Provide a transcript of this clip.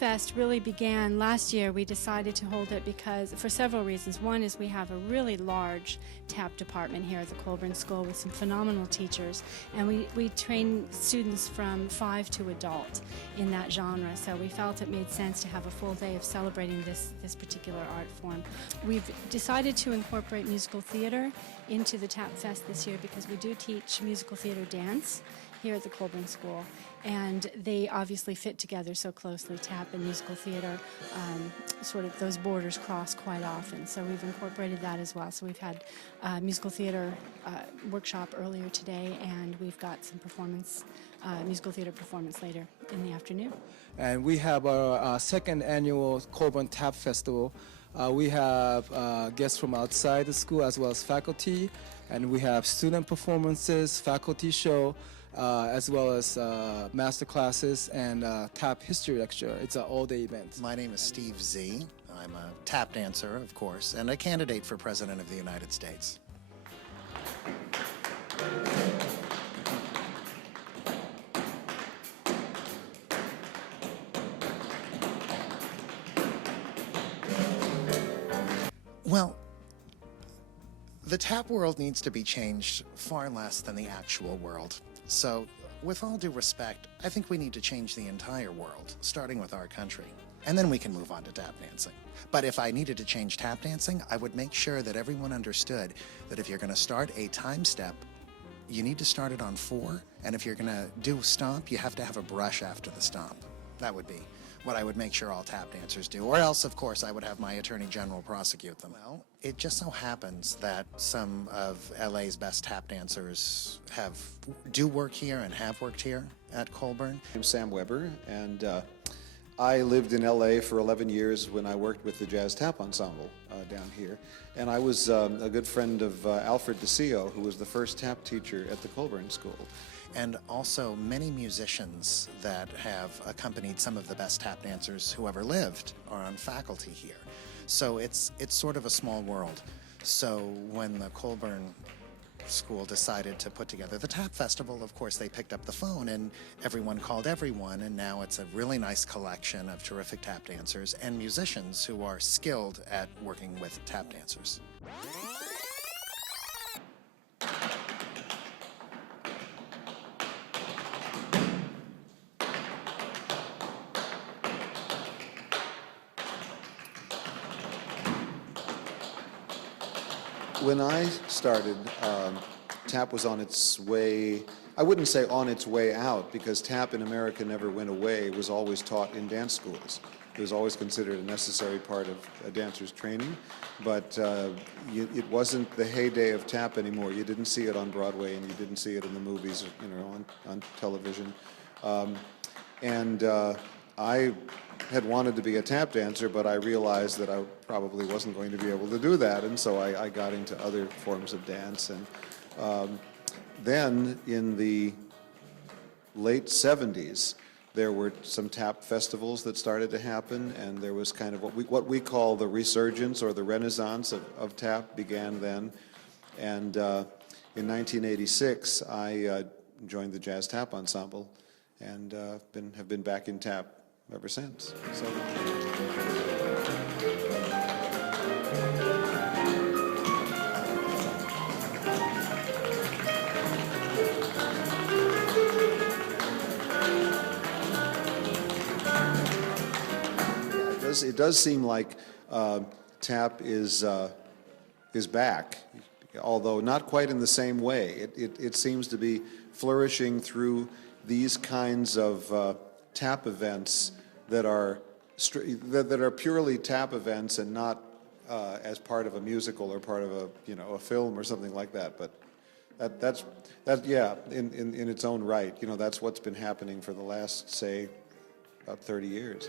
Fest really began last year. We decided to hold it because, for several reasons. One is we have a really large tap department here at the Colburn School with some phenomenal teachers, and we train students from 5 to adult in that genre, so we felt it made sense to have a full day of celebrating this particular art form. We've decided to incorporate musical theater into the Tap Fest this year because we do teach musical theater dance here at the Colburn School, and they obviously fit together so closely. Tap and musical theater, sort of those borders cross quite often, so we've incorporated that as well. So we've had musical theater workshop earlier today, and we've got some performance, musical theater performance later in the afternoon. And we have our second annual Colburn Tap Festival. We have guests from outside the school as well as faculty, and we have student performances, faculty show, as well as master classes and tap history lecture. It's an all-day event. My name is Steve Z. I'm a tap dancer, of course, and a candidate for President of the United States. Well, the tap world needs to be changed far less than the actual world. So, with all due respect, I think we need to change the entire world, starting with our country. And then we can move on to tap dancing. But if I needed to change tap dancing, I would make sure that everyone understood that if you're going to start a time step, you need to start it on 4. And if you're going to do stomp, you have to have a brush after the stomp. That would be what I would make sure all tap dancers do. Or else, of course, I would have my Attorney General prosecute them. Well, it just so happens that some of LA's best tap dancers do work here and have worked here at Colburn. I'm Sam Weber, and I lived in LA for 11 years when I worked with the Jazz Tap Ensemble down here. And I was a good friend of Alfred DeCio, who was the first tap teacher at the Colburn School. And also many musicians that have accompanied some of the best tap dancers who ever lived are on faculty here. So it's sort of a small world. So when the Colburn School decided to put together the Tap Festival, of course they picked up the phone and everyone called everyone, and now it's a really nice collection of terrific tap dancers and musicians who are skilled at working with tap dancers. When I started, tap was on its way, I wouldn't say on its way out, because tap in America never went away. It was always taught in dance schools. It was always considered a necessary part of a dancer's training, but it wasn't the heyday of tap anymore. You didn't see it on Broadway, and you didn't see it in the movies, on television. I had wanted to be a tap dancer, but I realized that I probably wasn't going to be able to do that, and so I got into other forms of dance. And then in the late 70s, there were some tap festivals that started to happen, and there was kind of what we call the resurgence or the renaissance of tap began then. And in 1986, I joined the Jazz Tap Ensemble, and have been back in tap ever since. So. It does seem like tap is back, although not quite in the same way. It seems to be flourishing through these kinds of tap events that are purely tap events and not as part of a musical or part of a film or something like that. But that's in its own right. That's what's been happening for the last, say, about 30 years.